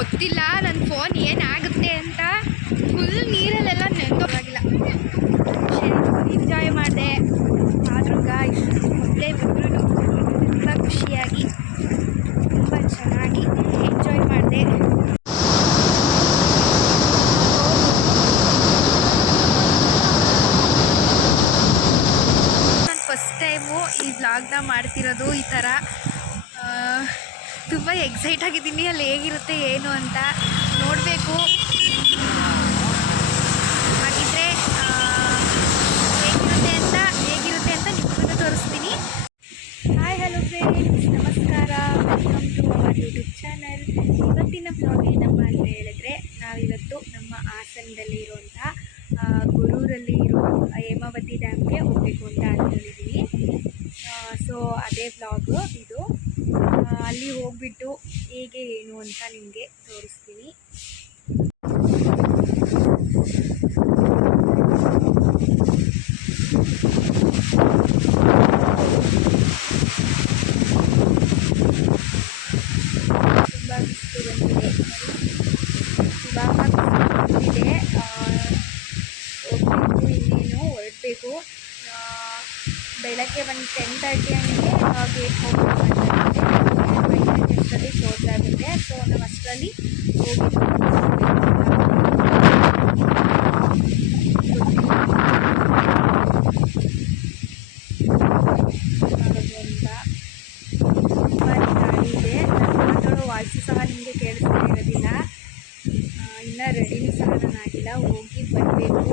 ಗೊತ್ತಿಲ್ಲ ನನ್ನ ಫೋನ್ ಏನಾಗುತ್ತೆ ಅಂತ. ಫುಲ್ ನೀರಲ್ಲೆಲ್ಲ ನೆಂದೋಗಿಲ್ಲ. ಎಂಜಾಯ್ ಮಾಡಿದೆ. ಆದರೂ ಗಾಯ್ಸ್ ಮೊದಲೇ ಬಂದರೂ ತುಂಬ ಖುಷಿಯಾಗಿ ತುಂಬ ಚೆನ್ನಾಗಿ ಎಂಜಾಯ್ ಮಾಡಿದೆ. ನಾನು ಫಸ್ಟ್ ಟೈಮು ಈ ವ್ಲಾಗ್ನ ಮಾಡ್ತಿರೋದು ಈ ಥರ. ತುಂಬ ಎಕ್ಸೈಟ್ ಆಗಿದ್ದೀನಿ. ಅಲ್ಲಿ ಹೇಗಿರುತ್ತೆ ಏನು ಅಂತ ನೋಡಬೇಕು. ಹಾಗಿದ್ರೆ ಹೇಗಿರುತ್ತೆ ಅಂತ ನಿಮ್ಮನ್ನು ತೋರಿಸ್ತೀನಿ. ಹಾಯ್ ಹಲೋ ಫ್ರೆಂಡ್ಸ್, ನಮಸ್ಕಾರ. Welcome to our YouTube channel. ಇವತ್ತಿನ ಬ್ಲಾಗ್ ಏನಪ್ಪ ಅಂತ ಹೇಳಿದ್ರೆ, ನಾವಿವತ್ತು ನಮ್ಮ ಹಾಸನದಲ್ಲಿರುವಂಥ ಗೊರೂರಲ್ಲಿ ಇರೋ ಹೇಮಾವತಿ ಡ್ಯಾಮ್ಗೆ ಹೋಗಬೇಕು ಅಂತ ಅಂದ್ಕೊಂಡಿದ್ದೀವಿ. ಸೊ ಅದೇ ಬ್ಲಾಗು ಇದು. ಅಲ್ಲಿ ಹೋಗ್ಬಿಟ್ಟು ಹೇಗೆ ಏನು ಅಂತ ನಿಮಗೆ ತೋರಿಸ್ತೀನಿ. ತುಂಬ ಬಿಸಿಲು ಬಂದಿದೆ. ಇವಾಗ ಬಂದಿದೆ. ಹೋಗಬೇಕು, ಇನ್ನೇನು ಹೊರಡಬೇಕು. ಬೆಳಗ್ಗೆ ಒಂದು 10:30 ಹಂಗೆ ಗೇಟ್ ಹೋಗ್ಬೇಕು ಅಂತ ಇರುತ್ತೆ. 5 ನಿಮಿಷದಲ್ಲಿ ಕ್ಲೋಸ್ ಆಗುತ್ತೆ. ಸೊ ನಾವು ಅಷ್ಟರಲ್ಲಿ ಹೋಗಿ ಗಾಡಿ ಇದೆ. ನಾನು ಮಾತಾಡೋ ವಾಯ್ಸು ಸಹ ನಿಮಗೆ ಕೇಳಿಸ್ತಾ ಇರೋದಿಲ್ಲ. ಇನ್ನೂ ರೆಡಿನೂ ಸಹ ನಾನು ಆಗಿಲ್ಲ. ಹೋಗಿ ಬರಬೇಕು.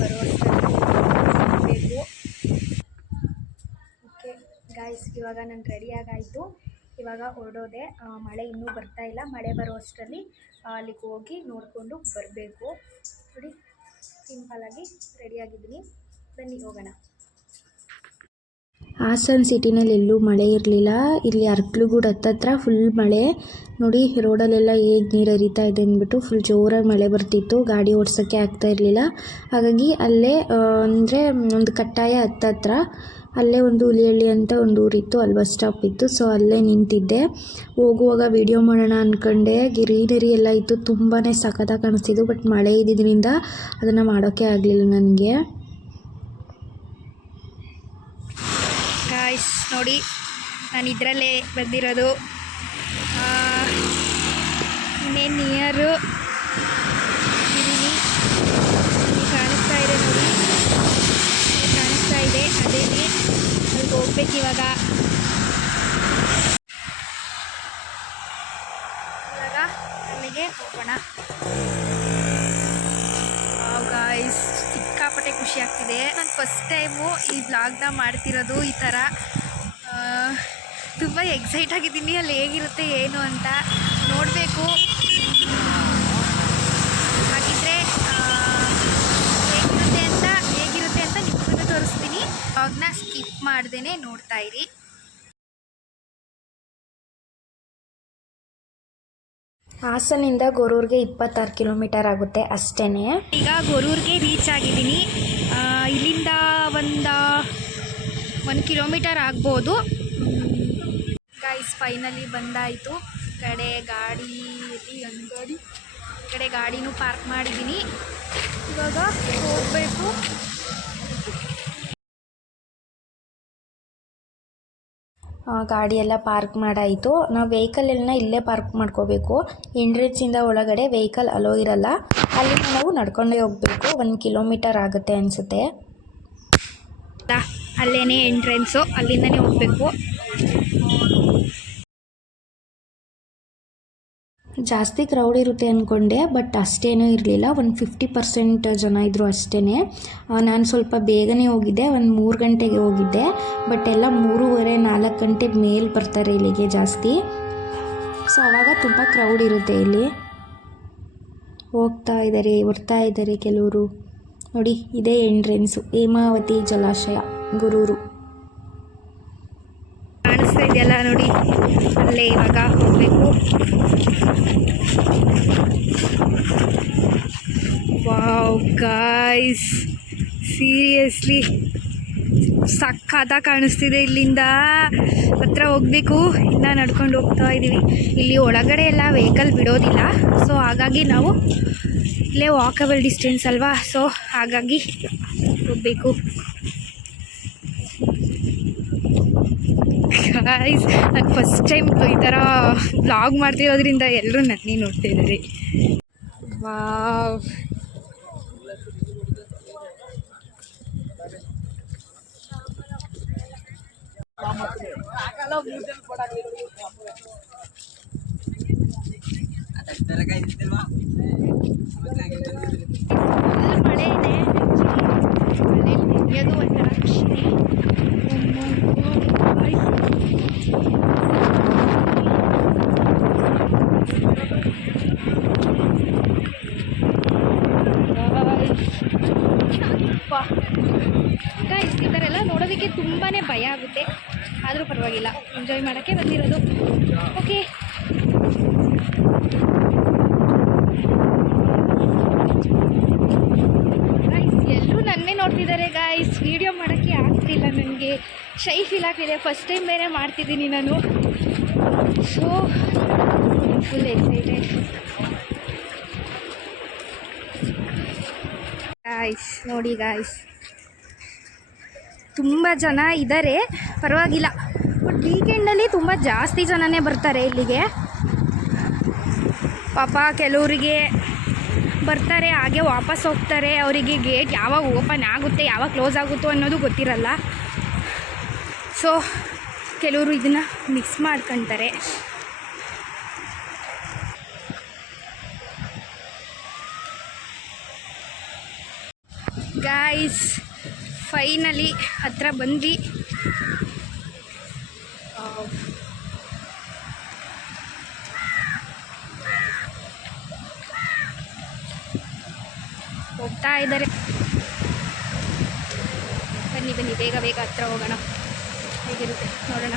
ಬರೋ ಅಷ್ಟರಲ್ಲಿ ಬರಬೇಕು. ಓಕೆ ಗಾಯ್ಸ್, ಇವಾಗ ನಾನು ರೆಡಿಯಾಗಾಯಿತು. ಇವಾಗ ಹೊರಡೋದೆ. ಮಳೆ ಇನ್ನೂ ಬರ್ತಾ ಇಲ್ಲ. ಮಳೆ ಬರೋ ಅಷ್ಟರಲ್ಲಿ ಅಲ್ಲಿಗೆ ಹೋಗಿ ನೋಡಿಕೊಂಡು ಬರಬೇಕು. ನೋಡಿ, ಸಿಂಪಲ್ಲಾಗಿ ರೆಡಿಯಾಗಿದ್ದೀನಿ. ಬನ್ನಿ ಹೋಗೋಣ. ಹಾಸನ ಸಿಟಿನಲ್ಲಿ ಎಲ್ಲೂ ಮಳೆ ಇರಲಿಲ್ಲ. ಇಲ್ಲಿ ಅರ್ಕಲಗೂಡು ಹತ್ತತ್ರ ಫುಲ್ ಮಳೆ. ನೋಡಿ ರೋಡಲ್ಲೆಲ್ಲ ಹೇಗೆ ನೀರು ಹರಿತಾ ಇದೆ ಅಂದ್ಬಿಟ್ಟು ಫುಲ್ ಜೋರಾಗಿ ಮಳೆ ಬರ್ತಿತ್ತು. ಗಾಡಿ ಓಡಿಸೋಕ್ಕೆ ಆಗ್ತಾ ಇರಲಿಲ್ಲ. ಹಾಗಾಗಿ ಅಲ್ಲೇ ಅಂದರೆ ಒಂದು ಕಟ್ಟಾಯ ಹತ್ತತ್ರ ಅಲ್ಲೇ ಒಂದು ಹುಲಿಹಳ್ಳಿ ಅಂತ ಒಂದು ಊರಿತ್ತು. ಅಲ್ಲಿ ಬಸ್ ಸ್ಟಾಪ್ ಇತ್ತು. ಸೊ ಅಲ್ಲೇ ನಿಂತಿದ್ದೆ. ಹೋಗುವಾಗ ವಿಡಿಯೋ ಮಾಡೋಣ ಅಂದ್ಕೊಂಡೆ. ಗ್ರೀನರಿ ಎಲ್ಲ ಇತ್ತು, ತುಂಬಾ ಸಖತ್ತಾಗಿ ಕಾಣಿಸ್ತಿದ್ದು. ಬಟ್ ಮಳೆ ಇದ್ದಿದ್ದರಿಂದ ಅದನ್ನು ಮಾಡೋಕ್ಕೆ ಆಗಲಿಲ್ಲ ನನಗೆ. ಗಾಯ್ಸ್ ನೋಡಿ, ನಾನು ಇದರಲ್ಲೇ ಬಂದಿರೋದು. ಇನ್ನೇನು ನಿಯರು ಇದ್ದೀನಿ. ಕಾಣಿಸ್ತಾ ಇದೆ ನೋಡಿ, ಕಾಣಿಸ್ತಾ ಇದೆ. ಅದೇನೇ ಅಲ್ಲಿಗೆ ಹೋಗ್ಬೇಕು ಇವಾಗ ಅಲ್ಲಿಗೆ ಹೋಗೋಣ. ಗಾಯ್ಸ್ ಸಿಕ್ಕಾಪಟ್ಟೆ ಖುಷಿ ಆಗ್ತಿದೆ. ನಾನು ಫಸ್ಟ್ ಟೈಮು ಈ ವ್ಲಾಗ್ನ ಮಾಡ್ತಿರೋದು ಈ ಥರ. ತುಂಬ ಎಕ್ಸೈಟ್ ಆಗಿದ್ದೀನಿ. ಅಲ್ಲಿ ಹೇಗಿರುತ್ತೆ ಏನು ಅಂತ ನೋಡಬೇಕು. ಹಾಗಿದ್ರೆ ಹೇಗಿರುತ್ತೆ ಅಂತ ನಿಮ್ಮನ್ನು ತೋರಿಸ್ತೀನಿ. ವ್ಲಾಗ್ನ ಸ್ಕಿಪ್ ಮಾಡ್ದೇ ನೋಡ್ತಾ ಇರಿ. ಹಾಸನಿಂದ ಗೊರೂರಿಗೆ 26 ಕಿಲೋಮೀಟರ್ ಆಗುತ್ತೆ ಅಷ್ಟೇ. ಈಗ ಗೊರೂರಿಗೆ ರೀಚ್ ಆಗಿದ್ದೀನಿ. ಇಲ್ಲಿಂದ 1 ಕಿಲೋಮೀಟರ್ ಆಗ್ಬೋದು. ಗೈಸ್ ಫೈನಲಿ ಬಂದಾಯಿತು. ಕಡೆ ಗಾಡಿನೂ ಪಾರ್ಕ್ ಮಾಡಿದ್ದೀನಿ. ಇವಾಗ ಹೋಗಬೇಕು. ಗಾಡಿಯೆಲ್ಲ ಪಾರ್ಕ್ ಮಾಡಾಯಿತು. ನಾವು ವೆಹಿಕಲೆಲ್ಲ ಇಲ್ಲೇ ಪಾರ್ಕ್ ಮಾಡ್ಕೋಬೇಕು. ಎಂಟ್ರೆನ್ಸಿಂದ ಒಳಗಡೆ ವೆಹಿಕಲ್ ಅಲೋ ಇರಲ್ಲ. ಅಲ್ಲಿಂದ ನಾವು ನಡ್ಕೊಂಡೇ ಹೋಗಬೇಕು. 1 ಕಿಲೋಮೀಟರ್ ಆಗುತ್ತೆ ಅನಿಸುತ್ತೆ. ಅಲ್ಲೇ ಎಂಟ್ರೆನ್ಸು, ಅಲ್ಲಿಂದನೇ ಹೋಗಬೇಕು. ಜಾಸ್ತಿ ಕ್ರೌಡ್ ಇರುತ್ತೆ ಅಂದ್ಕೊಂಡೆ, ಬಟ್ ಅಷ್ಟೇನೂ ಇರಲಿಲ್ಲ. ಒಂದು 50% ಜನ ಇದ್ದರು ಅಷ್ಟೇ. ನಾನು ಸ್ವಲ್ಪ ಬೇಗನೆ ಹೋಗಿದ್ದೆ. ಒಂದು 3 ಗಂಟೆಗೆ ಹೋಗಿದ್ದೆ. ಬಟ್ ಎಲ್ಲ 3:30-4 ಗಂಟೆ ಮೇಲೆ ಬರ್ತಾರೆ ಇಲ್ಲಿಗೆ ಜಾಸ್ತಿ. ಸೊ ಆವಾಗ ತುಂಬ ಕ್ರೌಡ್ ಇರುತ್ತೆ ಇಲ್ಲಿ. ಬರ್ತಾ ಇದ್ದಾರೆ ಕೆಲವರು. ನೋಡಿ, ಇದೇ ಎಂಟ್ರೆನ್ಸು, ಹೇಮಾವತಿ ಜಲಾಶಯ, ಗೊರೂರು. ಕಾಣಿಸ್ತಾ ಇದೆಯಲ್ಲ ನೋಡಿ, ಅಲ್ಲೇ ಇವಾಗ ಹೋಗಬೇಕು. ವಾವ್ ಗಾಯ್ಸ್, ಸೀರಿಯಸ್ಲಿ ಸಖತ್ತಾಗಿ ಕಾಣಿಸ್ತಿದೆ. ಇಲ್ಲಿಂದ ಹತ್ರ ಹೋಗಬೇಕು, ಇನ್ನು ನಡ್ಕೊಂಡು ಹೋಗ್ತಾ ಇದ್ದೀವಿ. ಇಲ್ಲಿ ಒಳಗಡೆ ಎಲ್ಲ ವೆಹಿಕಲ್ ಬಿಡೋದಿಲ್ಲ, ಸೊ ಹಾಗಾಗಿ ನಾವು ಇಲ್ಲೇ ವಾಕಬಲ್ ಡಿಸ್ಟೆನ್ಸ್ ಅಲ್ವಾ, ಸೊ ಹಾಗಾಗಿ ಹೋಗಬೇಕು. ಗೈಸ್, ನಾನು ಫಸ್ಟ್ ಟೈಮ್ ಈ ಥರ ವ್ಲಾಗ್ ಮಾಡ್ತಿರೋದ್ರಿಂದ ಎಲ್ಲರೂ ನನ್ನೇ ನೋಡ್ತಾ ಇದ್ದಾರೆ. ವಾವ್, ಮಳೆ ಇದೆ. ಮಳೆ ನೆನೆಯೋದು ಒಂಥರ ಖುಷಿನೇ. ಗೈಸ್, ಈ ಥರ ಎಲ್ಲ ನೋಡೋದಕ್ಕೆ ತುಂಬಾ ಭಯ ಆಗುತ್ತೆ, ಆದರೂ ಪರವಾಗಿಲ್ಲ, ಎಂಜಾಯ್ ಮಾಡೋಕ್ಕೆ ಬಂದಿರೋದು. ಓಕೆ, ಗೈಸ್ ಎಲ್ಲರೂ ನನ್ನೇ ನೋಡ್ತಿದ್ದಾರೆ. ಗೈಸ್, ವೀಡಿಯೋ ಮಾಡೋಕ್ಕೆ ಆಗ್ತಿಲ್ಲ, ನನಗೆ ಶೈ ಫೀಲ್ ಆಗ್ತಿದೆ. ಫಸ್ಟ್ ಟೈಮ್ ಬೇರೆ ಮಾಡ್ತಿದ್ದೀನಿ ನಾನು, ಸೊ ಫುಲ್ ಎಕ್ಸೈಟೆಡ್. ಗಾಯ್ಸ್ ನೋಡಿ ಗಾಯ್ಸ್, ತುಂಬ ಜನ ಇದ್ದಾರೆ, ಪರವಾಗಿಲ್ಲ. ಬಟ್ ವೀಕೆಂಡಲ್ಲಿ ತುಂಬ ಜಾಸ್ತಿ ಜನನೇ ಬರ್ತಾರೆ ಇಲ್ಲಿಗೆ. ಪಾಪ ಕೆಲವರಿಗೆ ಬರ್ತಾರೆ, ಹಾಗೆ ವಾಪಸ್ ಹೋಗ್ತಾರೆ. ಅವರಿಗೆ ಗೇಟ್ ಯಾವಾಗ ಓಪನ್ ಆಗುತ್ತೆ ಯಾವಾಗ ಕ್ಲೋಸ್ ಆಗುತ್ತೋ ಅನ್ನೋದು ಗೊತ್ತಿರಲ್ಲ. ಸೊ ಕೆಲವರು ಇದನ್ನು ಮಿಸ್ ಮಾಡ್ಕೊತಾರೆ. ಗಾಯ್ಸ್, ಫೈನಲಿ ಹತ್ರ ಬಂದ್ವಿ. ಹೋಗ್ತಾ ಇದ್ದಾರೆ. ಬನ್ನಿ ಬನ್ನಿ, ಬೇಗ ಬೇಗ ಹತ್ರ ಹೋಗೋಣ. ಹೇಗಿರುತ್ತೆ ನೋಡೋಣ.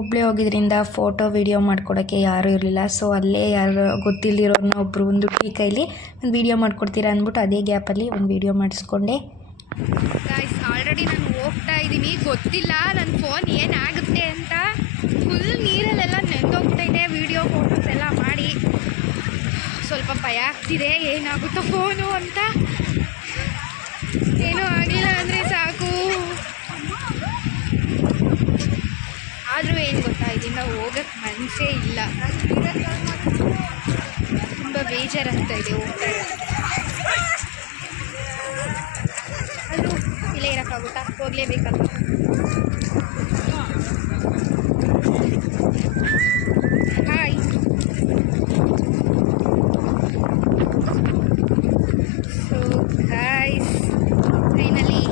ಒಬ್ಬಳೇ ಹೋಗಿದ್ರಿಂದ ಫೋಟೋ ವಿಡಿಯೋ ಮಾಡ್ಕೊಡೋಕ್ಕೆ ಯಾರೂ ಇರಲಿಲ್ಲ. ಸೊ ಅಲ್ಲೇ ಯಾರು ಗೊತ್ತಿಲ್ಲದಿರೋರನ್ನ ಒಬ್ಬರು ಒಂದು ಕೈಲಿ ಒಂದು ವೀಡಿಯೋ ಮಾಡಿಕೊಡ್ತೀರಾ ಅಂದ್ಬಿಟ್ಟು ಅದೇ ಗ್ಯಾಪಲ್ಲಿ ಒಂದು ವೀಡಿಯೋ ಮಾಡಿಸ್ಕೊಂಡೆ. ಗೈಸ್, ಆಲ್ರೆಡಿ ನಾನು ಹೋಗ್ತಾ ಇದ್ದೀನಿ. ಗೊತ್ತಿಲ್ಲ ನನ್ನ ಫೋನ್ ಏನಾಗುತ್ತೆ ಅಂತ. ಫುಲ್ ನೀರಲ್ಲೆಲ್ಲ ನೆಂದೋಗ್ತಾ ಇದೆ. ವೀಡಿಯೋ ಫೋಟೋಸ್ ಎಲ್ಲ ಮಾಡಿ ಸ್ವಲ್ಪ ಭಯ ಆಗ್ತಿದೆ, ಏನಾಗುತ್ತೋ ಫೋನು ಅಂತ. ಏನೂ ಆಗಲಿಲ್ಲ ಅಂದರೆ ಸಾಕು. ಆದರೂ ಇಲ್ಲಿಂದ ಹೋಗಕ್ಕೆ ಮನಸ್ಸೇ ಇಲ್ಲ. ತುಂಬ ಬೇಜಾರಾಗ್ತಾ ಇದೆ ಹೋಗ್ತಾ ಇರೋದು. ಅದು ಇಲ್ಲೇ ಇರೋಕ್ಕಾಗುತ್ತಾ? ಹೋಗಲೇಬೇಕಲ್ವ. ಹಾಯ್. ಸೊ ಗೈಸ್, ಫೈನಲಿ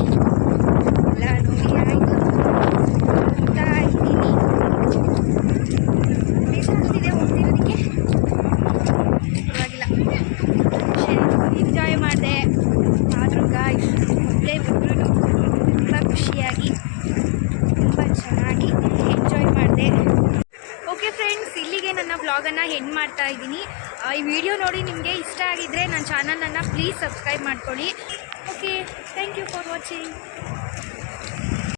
ಎಲ್ಲ ನೋಡಿ ಆಯಿತು. ಹೋಗ್ತಾ ಇದ್ದೀನಿ. ಬೇಜಾರಾಗ್ತಿದೆ ಹೋಗ್ತಿರೋದಕ್ಕೆ. ಪರವಾಗಿಲ್ಲ, ಎಂಜಾಯ್ ಮಾಡಿದೆ. ಆದರೂ ಗಾಯ್ಸ್ ಒಬ್ಬಳೇ ಒಬ್ಬರು ತುಂಬ ಖುಷಿಯಾಗಿ ತುಂಬ ಚೆನ್ನಾಗಿ ಎಂಜಾಯ್ ಮಾಡಿದೆ. ಓಕೆ ಫ್ರೆಂಡ್ಸ್, ಇಲ್ಲಿಗೆ ನನ್ನ ವ್ಲಾಗನ್ನು ಎಂಡ್ ಮಾಡ್ತಾ ಇದ್ದೀನಿ. ಈ ವಿಡಿಯೋ ನೋಡಿ ನಿಮಗೆ ಇಷ್ಟ ಆಗಿದ್ದರೆ ನನ್ನ ಚಾನಲನ್ನು ಪ್ಲೀಸ್ ಸಬ್ಸ್ಕ್ರೈಬ್ ಮಾಡ್ಕೊಳ್ಳಿ. Okay, thank you for watching.